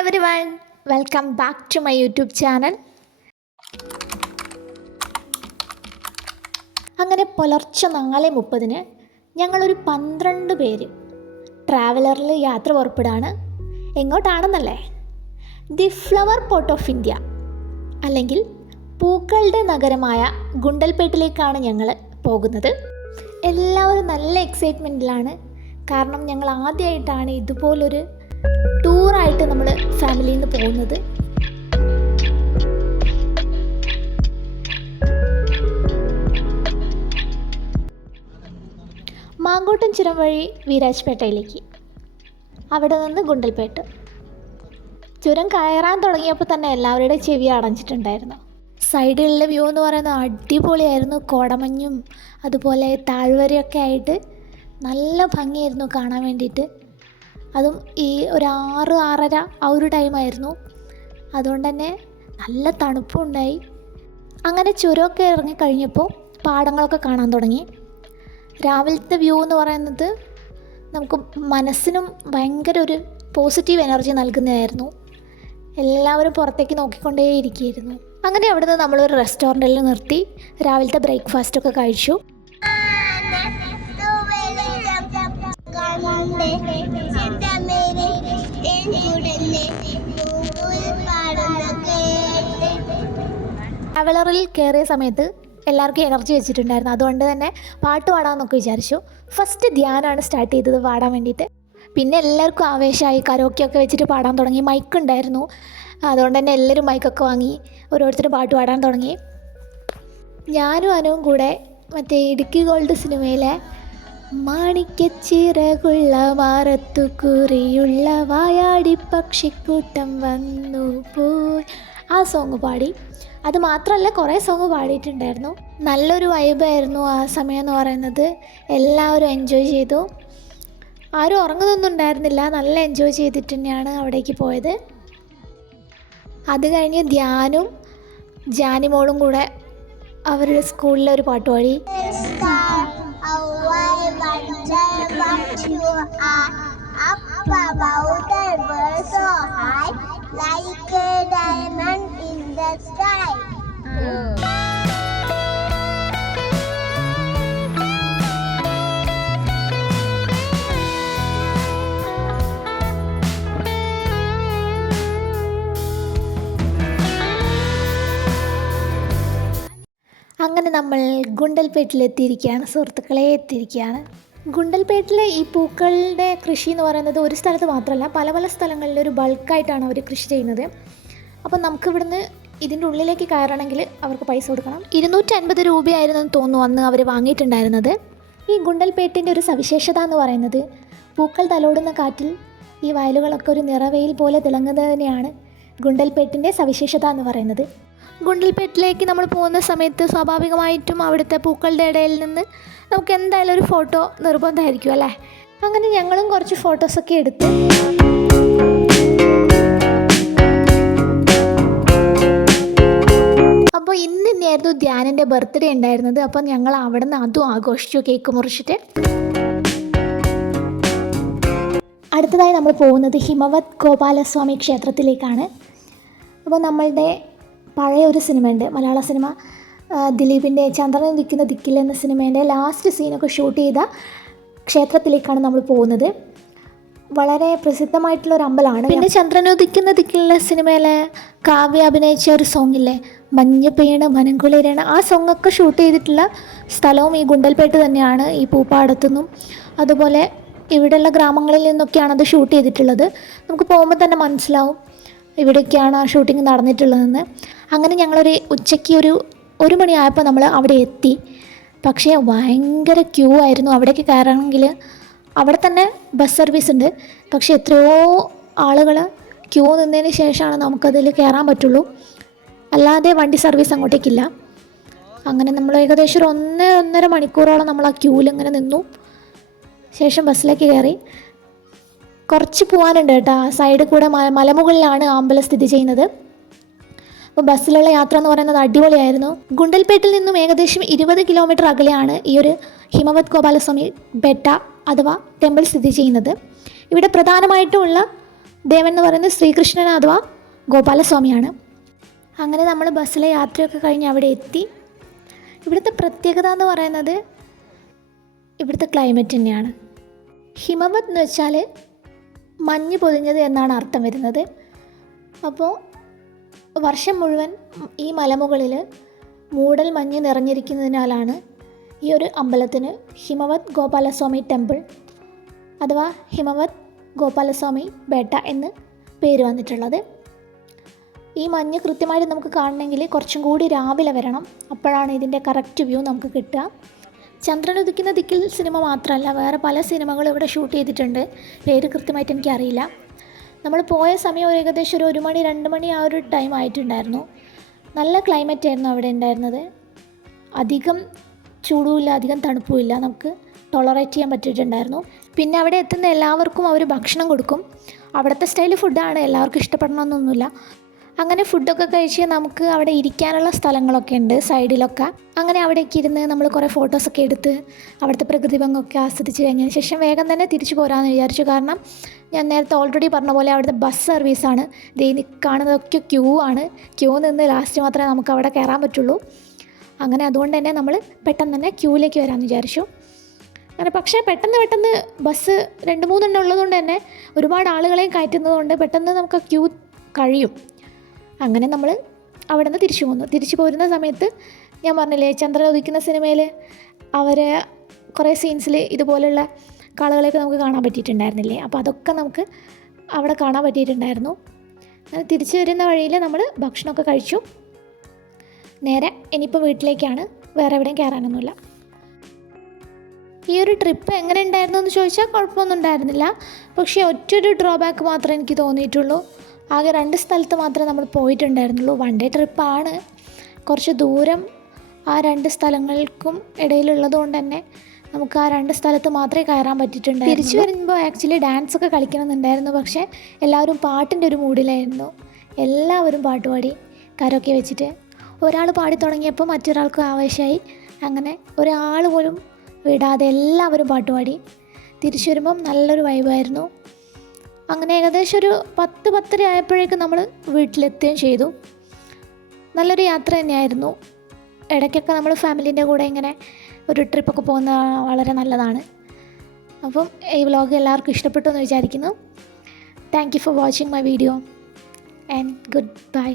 everyone, welcome back to my YouTube channel. അങ്ങനെ പുലർച്ചെ 4:30 ഞങ്ങളൊരു 12 പേര് ട്രാവലറിൽ യാത്ര പുറപ്പെടാണ്. എങ്ങോട്ടാണെന്നല്ലേ? The flower port of India അല്ലെങ്കിൽ പൂക്കളുടെ നഗരമായ ഗുണ്ടൽപേട്ടിലേക്കാണ് ഞങ്ങൾ പോകുന്നത്. എല്ലാവരും നല്ല എക്സൈറ്റ്മെൻറ്റിലാണ്. കാരണം ഞങ്ങൾ ആദ്യമായിട്ടാണ് ഇതുപോലൊരു ടൂറായിട്ട് നമ്മൾ ഫാമിലിയിൽ നിന്ന് പോകുന്നത്. മാങ്കോട്ടൻ ചുരം വഴി വീരാജ്പേട്ടയിലേക്ക്, അവിടെ നിന്ന് ഗുണ്ടൽപേട്ട്. ചുരം കയറാൻ തുടങ്ങിയപ്പോൾ തന്നെ എല്ലാവരുടെയും ചെവി അടഞ്ഞിട്ടുണ്ടായിരുന്നു. സൈഡിലുള്ള വ്യൂ എന്ന് പറയുന്നത് അടിപൊളിയായിരുന്നു. കോടമഞ്ഞും അതുപോലെ താഴ്വരയൊക്കെ ആയിട്ട് നല്ല ഭംഗിയായിരുന്നു കാണാൻ വേണ്ടിയിട്ട്. അതും ഈ ഒരു 6-6:30 ആ ഒരു ടൈമായിരുന്നു. അതുകൊണ്ട് തന്നെ നല്ല തണുപ്പുണ്ടായി. അങ്ങനെ ചുരമൊക്കെ ഇറങ്ങിക്കഴിഞ്ഞപ്പോൾ പാടങ്ങളൊക്കെ കാണാൻ തുടങ്ങി. രാവിലത്തെ വ്യൂ എന്ന് പറയുന്നത് നമുക്ക് മനസ്സിനും ഭയങ്കര ഒരു പോസിറ്റീവ് എനർജി നൽകുന്നതായിരുന്നു. എല്ലാവരും പുറത്തേക്ക് നോക്കിക്കൊണ്ടേയിരിക്കുകയായിരുന്നു. അങ്ങനെ അവിടുന്ന് നമ്മളൊരു റെസ്റ്റോറൻറ്റിൽ നിർത്തി രാവിലത്തെ ബ്രേക്ക്ഫാസ്റ്റൊക്കെ കഴിച്ചു. ട്രാവലറിൽ കയറിയ സമയത്ത് എല്ലാവർക്കും എനർജി വെച്ചിട്ടുണ്ടായിരുന്നു. അതുകൊണ്ട് തന്നെ പാട്ട് പാടാമെന്നൊക്കെ വിചാരിച്ചു. ഫസ്റ്റ് ധ്യാനമാണ് സ്റ്റാർട്ട് ചെയ്തത് പാടാൻ വേണ്ടിയിട്ട്. പിന്നെ എല്ലാവർക്കും ആവേശമായി, കരോക്കെയൊക്കെ വെച്ചിട്ട് പാടാൻ തുടങ്ങി. മൈക്ക് ഉണ്ടായിരുന്നു, അതുകൊണ്ട് തന്നെ എല്ലാവരും മൈക്കൊക്കെ വാങ്ങി ഓരോരുത്തരും പാട്ട് പാടാൻ തുടങ്ങി. ഞാനും അനുവും കൂടെ മറ്റേ ഇടുക്കി ഗോൾഡ് സിനിമയിലെ മാണിക്യച്ചിറകുള്ള മാറത്തു കുറിയുള്ള വായാടി പക്ഷിക്കൂട്ടം വന്നു പോയി ആ സോങ് പാടി. അത് മാത്രമല്ല കുറേ സോങ് പാടിയിട്ടുണ്ടായിരുന്നു. നല്ലൊരു വൈബായിരുന്നു ആ സമയം എന്ന് പറയുന്നത്. എല്ലാവരും എൻജോയ് ചെയ്തു. ആരും ഉറങ്ങുന്നൊന്നും ഉണ്ടായിരുന്നില്ല. നല്ല എൻജോയ് ചെയ്തിട്ട് തന്നെയാണ് അവിടേക്ക് പോയത്. അത് കഴിഞ്ഞ് ധ്യാനും ജാനിമോളും കൂടെ അവരുടെ സ്കൂളിലെ ഒരു പാട്ട് പാടി. Like a diamond in the sky. അങ്ങനെ നമ്മൾ ഗുണ്ടൽപേട്ടിലെത്തിയിരിക്കുകയാണ് സുഹൃത്തുക്കളെ, എത്തിയിരിക്കുകയാണ്. ഗുണ്ടൽപേട്ടിലെ ഈ പൂക്കളുടെ കൃഷി എന്ന് പറയുന്നത് ഒരു സ്ഥലത്ത് മാത്രമല്ല, പല പല സ്ഥലങ്ങളിൽ ഒരു ബൾക്കായിട്ടാണ് അവർ കൃഷി ചെയ്യുന്നത്. അപ്പം നമുക്കിവിടുന്ന് ഇതിൻ്റെ ഉള്ളിലേക്ക് കയറണമെങ്കിൽ അവർക്ക് പൈസ കൊടുക്കണം. 250 രൂപയായിരുന്നു തോന്നുന്നു അന്ന് അവർ വാങ്ങിയിട്ടുണ്ടായിരുന്നത്. ഈ ഗുണ്ടൽപേട്ടിൻ്റെ ഒരു സവിശേഷത എന്ന് പറയുന്നത് പൂക്കൾ തലോടുന്ന കാറ്റിൽ ഈ വയലുകളൊക്കെ ഒരു നിറവെയിൽ പോലെ തിളങ്ങുന്നതിനെയാണ് ഗുണ്ടൽപേട്ടിൻ്റെ സവിശേഷത എന്ന് പറയുന്നത്. ഗുണ്ടൽപേട്ടിലേക്ക് നമ്മൾ പോകുന്ന സമയത്ത് സ്വാഭാവികമായിട്ടും അവിടുത്തെ പൂക്കളുടെ ഇടയിൽ നിന്ന് നമുക്ക് എന്തായാലും ഒരു ഫോട്ടോ നിർബന്ധമായിരിക്കും അല്ലേ? അങ്ങനെ ഞങ്ങളും കുറച്ച് ഫോട്ടോസൊക്കെ എടുത്ത് അപ്പോൾ ഇന്ന് തന്നെയായിരുന്നു ധ്യാനിൻ്റെ ബർത്ത്ഡേ ഉണ്ടായിരുന്നത്. അപ്പം ഞങ്ങൾ അവിടെ നിന്ന് അതും ആഘോഷിച്ചു, കേക്ക് മുറിച്ചിട്ട്. അടുത്തതായി നമ്മൾ പോകുന്നത് ഹിമവത് ഗോപാലസ്വാമി ക്ഷേത്രത്തിലേക്കാണ്. അപ്പോൾ നമ്മളുടെ പഴയ ഒരു സിനിമയുണ്ട്, മലയാള സിനിമ, ദിലീപിൻ്റെ ചന്ദ്രൻ ഉദിക്കുന്ന ദിക്കിൽ എന്ന സിനിമേൻ്റെ ലാസ്റ്റ് സീനൊക്കെ ഷൂട്ട് ചെയ്ത ക്ഷേത്രത്തിലേക്കാണ് നമ്മൾ പോകുന്നത്. വളരെ പ്രസിദ്ധമായിട്ടുള്ളൊരു അമ്പലമാണ്. പിന്നെ ചന്ദ്രൻ ഉദിക്കുന്ന ദിക്കിലുള്ള സിനിമയിലെ കാവ്യ അഭിനയിച്ച ഒരു സോങ്ങില്ലേ, മഞ്ഞ് പെയ്യണ മനംകുളിരണ, ആ സോങ്ങൊക്കെ ഷൂട്ട് ചെയ്തിട്ടുള്ള സ്ഥലവും ഈ ഗുണ്ടൽപേട്ട് തന്നെയാണ്. ഈ പൂപ്പാടത്തുനിന്നും അതുപോലെ ഇവിടെയുള്ള ഗ്രാമങ്ങളിൽ നിന്നൊക്കെയാണ് അത് ഷൂട്ട് ചെയ്തിട്ടുള്ളത്. നമുക്ക് പോകുമ്പോൾ തന്നെ മനസ്സിലാവും ഇവിടെയൊക്കെയാണ് ആ ഷൂട്ടിംഗ് നടന്നിട്ടുള്ളതെന്ന്. അങ്ങനെ ഞങ്ങളൊരു ഉച്ചയ്ക്ക് ഒരു 1 മണിയായപ്പോൾ നമ്മൾ അവിടെ എത്തി. പക്ഷേ ഭയങ്കര ക്യൂ ആയിരുന്നു. അവിടേക്ക് കയറണമെങ്കിൽ അവിടെ തന്നെ ബസ് സർവീസ് ഉണ്ട്, പക്ഷേ എത്രയോ ആളുകൾ ക്യൂ നിന്നതിന് ശേഷമാണ് നമുക്കതിൽ കയറാൻ പറ്റുള്ളൂ, അല്ലാതെ വണ്ടി സർവീസ് അങ്ങോട്ടേക്കില്ല. അങ്ങനെ നമ്മൾ ഏകദേശം ഒരു 1-1.5 മണിക്കൂറോളം നമ്മൾ ആ ക്യൂവിൽ ഇങ്ങനെ നിന്നു. ശേഷം ബസ്സിലേക്ക് കയറി. കുറച്ച് പോകാനുണ്ട് കേട്ടോ. സൈഡിൽ കൂടെ മലമുകളിലാണ് അമ്പലം സ്ഥിതി ചെയ്യുന്നത്. അപ്പോൾ ബസ്സിലുള്ള യാത്ര എന്ന് പറയുന്നത് അടിപൊളിയായിരുന്നു. ഗുണ്ടൽപേട്ടിൽ നിന്നും ഏകദേശം 20 കിലോമീറ്റർ അകലെയാണ് ഈ ഒരു ഹിമവത് ഗോപാലസ്വാമി ബെട്ട അഥവാ ടെമ്പിൾ സ്ഥിതി ചെയ്യുന്നത്. ഇവിടെ പ്രധാനമായിട്ടുമുള്ള ദേവൻ എന്ന് പറയുന്നത് ശ്രീകൃഷ്ണൻ അഥവാ ഗോപാലസ്വാമിയാണ്. അങ്ങനെ നമ്മൾ ബസ്സിലെ യാത്രയൊക്കെ കഴിഞ്ഞ് അവിടെ എത്തി. ഇവിടുത്തെ പ്രത്യേകത എന്ന് പറയുന്നത് ഇവിടുത്തെ ക്ലൈമറ്റ് തന്നെയാണ്. ഹിമവത് എന്ന് വെച്ചാൽ മഞ്ഞ് പൊതിഞ്ഞത് എന്നാണ് അർത്ഥം വരുന്നത്. അപ്പോൾ വർഷം മുഴുവൻ ഈ മലമുകളിൽ മൂടൽ മഞ്ഞ് നിറഞ്ഞിരിക്കുന്നതിനാലാണ് ഈ ഒരു അമ്പലത്തിന് ഹിമവത് ഗോപാലസ്വാമി ടെമ്പിൾ അഥവാ ഹിമവത് ഗോപാലസ്വാമി ബേട്ട എന്ന് പേര് വന്നിട്ടുള്ളത്. ഈ മഞ്ഞ് കൃത്യമായിട്ട് നമുക്ക് കാണണമെങ്കിൽ കുറച്ചും കൂടി രാവിലെ വരണം. അപ്പോഴാണ് ഇതിൻ്റെ കറക്റ്റ് വ്യൂ നമുക്ക് കിട്ടുക. ചന്ദ്രൻ ഉദിക്കുന്ന ദിക്കിൽ സിനിമ മാത്രമല്ല, വേറെ പല സിനിമകളും ഇവിടെ ഷൂട്ട് ചെയ്തിട്ടുണ്ട്. പേര് കൃത്യമായിട്ട് എനിക്കറിയില്ല. നമ്മൾ പോയ സമയം ഏകദേശം ഒരു 1 മണി 2 മണി ആ ഒരു ടൈം ആയിട്ടുണ്ടായിരുന്നു. നല്ല ക്ലൈമറ്റ് ആയിരുന്നു അവിടെ ഉണ്ടായിരുന്നത്. അധികം ചൂടുമില്ല, അധികം തണുപ്പുമില്ല, നമുക്ക് ടോളറേറ്റ് ചെയ്യാൻ പറ്റിയിട്ടുണ്ടായിരുന്നു. പിന്നെ അവിടെ എത്തുന്ന എല്ലാവർക്കും അവർ ഭക്ഷണം കൊടുക്കും. അവിടുത്തെ സ്റ്റൈൽ ഫുഡാണ്, എല്ലാവർക്കും ഇഷ്ടപ്പെടണമെന്നൊന്നുമില്ല. അങ്ങനെ ഫുഡൊക്കെ കഴിച്ച് നമുക്ക് അവിടെ ഇരിക്കാനുള്ള സ്ഥലങ്ങളൊക്കെ ഉണ്ട് സൈഡിലൊക്കെ. അങ്ങനെ അവിടേക്ക് ഇരുന്ന് നമ്മൾ കുറേ ഫോട്ടോസൊക്കെ എടുത്ത് അവിടുത്തെ പ്രകൃതി ഭംഗിയൊക്കെ ആസ്വദിച്ച് കഴിഞ്ഞതിന് ശേഷം വേഗം തന്നെ തിരിച്ചു പോരാമെന്ന് വിചാരിച്ചു. കാരണം ഞാൻ നേരത്തെ ഓൾറെഡി പറഞ്ഞ പോലെ അവിടുത്തെ ബസ് സർവീസാണ്. കാണുന്നതൊക്കെ ക്യൂ ആണ്. ക്യൂ നിന്ന് ലാസ്റ്റ് മാത്രമേ നമുക്ക് അവിടെ കയറാൻ പറ്റുള്ളൂ. അങ്ങനെ അതുകൊണ്ട് തന്നെ നമ്മൾ പെട്ടെന്ന് തന്നെ ക്യൂവിലേക്ക് വരാമെന്ന് വിചാരിച്ചു. അങ്ങനെ പക്ഷേ പെട്ടെന്ന് ബസ് 2-3 എണ്ണം ഉള്ളതുകൊണ്ട് തന്നെ ഒരുപാട് ആളുകളെയും കയറ്റുന്നതുകൊണ്ട് പെട്ടെന്ന് നമുക്ക് ക്യൂ കഴിയും. അങ്ങനെ നമ്മൾ അവിടെ നിന്ന് തിരിച്ചു പോന്നു. തിരിച്ചു പോരുന്ന സമയത്ത് ഞാൻ പറഞ്ഞില്ലേ, ചന്ദ്രൻ ഉദിക്കുന്ന സിനിമയിൽ അവർ കുറേ സീൻസിൽ ഇതുപോലെയുള്ള കാളുകളെയൊക്കെ നമുക്ക് കാണാൻ പറ്റിയിട്ടുണ്ടായിരുന്നില്ലേ. അപ്പോൾ അതൊക്കെ നമുക്ക് അവിടെ കാണാൻ പറ്റിയിട്ടുണ്ടായിരുന്നു. അങ്ങനെ തിരിച്ചു വരുന്ന വഴിയിൽ നമ്മൾ ഭക്ഷണമൊക്കെ കഴിച്ചു. നേരെ ഇനിയിപ്പോൾ വീട്ടിലേക്കാണ്, വേറെ എവിടെയും കയറാനൊന്നുമില്ല. ഈ ഒരു ട്രിപ്പ് എങ്ങനെ ഉണ്ടായിരുന്നു എന്ന് ചോദിച്ചാൽ കുഴപ്പമൊന്നും ഉണ്ടായിരുന്നില്ല. പക്ഷേ ഒറ്റൊരു ഡ്രോബാക്ക് മാത്രമേ എനിക്ക് തോന്നിയിട്ടുള്ളൂ. ആകെ 2 സ്ഥലത്ത് മാത്രമേ നമ്മൾ പോയിട്ടുണ്ടായിരുന്നുള്ളൂ. 1 ഡേ ട്രിപ്പാണ്. കുറച്ച് ദൂരം ആ 2 സ്ഥലങ്ങൾക്കും ഇടയിലുള്ളത് കൊണ്ട് തന്നെ നമുക്ക് ആ 2 സ്ഥലത്ത് മാത്രമേ കയറാൻ പറ്റിയിട്ടുണ്ടായിരുന്നു. തിരിച്ചു വരുമ്പോൾ ആക്ച്വലി ഡാൻസൊക്കെ കളിക്കണമെന്നുണ്ടായിരുന്നു. പക്ഷേ എല്ലാവരും പാട്ടിൻ്റെ ഒരു മൂഡിലായിരുന്നു. എല്ലാവരും പാട്ട് പാടി കരോക്കെ വെച്ചിട്ട്. ഒരാൾ പാടി തുടങ്ങിയപ്പോൾ മറ്റൊരാൾക്ക് ആവേശമായി. അങ്ങനെ ഒരാൾ പോലും വിടാതെ എല്ലാവരും പാട്ട് പാടി. തിരിച്ചു വരുമ്പം നല്ലൊരു വൈബായിരുന്നു. അങ്ങനെ ഏകദേശം ഒരു 10-10:30 ആയപ്പോഴേക്കും നമ്മൾ വീട്ടിലെത്തുകയും ചെയ്തു. നല്ലൊരു യാത്ര തന്നെയായിരുന്നു. ഇടയ്ക്കൊക്കെ നമ്മൾ ഫാമിലീൻ്റെ കൂടെ ഇങ്ങനെ ഒരു ട്രിപ്പൊക്കെ പോകുന്നത് വളരെ നല്ലതാണ്. അപ്പം ഈ വ്ലോഗ് എല്ലാവർക്കും ഇഷ്ടപ്പെട്ടു എന്ന് വിചാരിക്കുന്നു. Thank you for watching my video and good bye.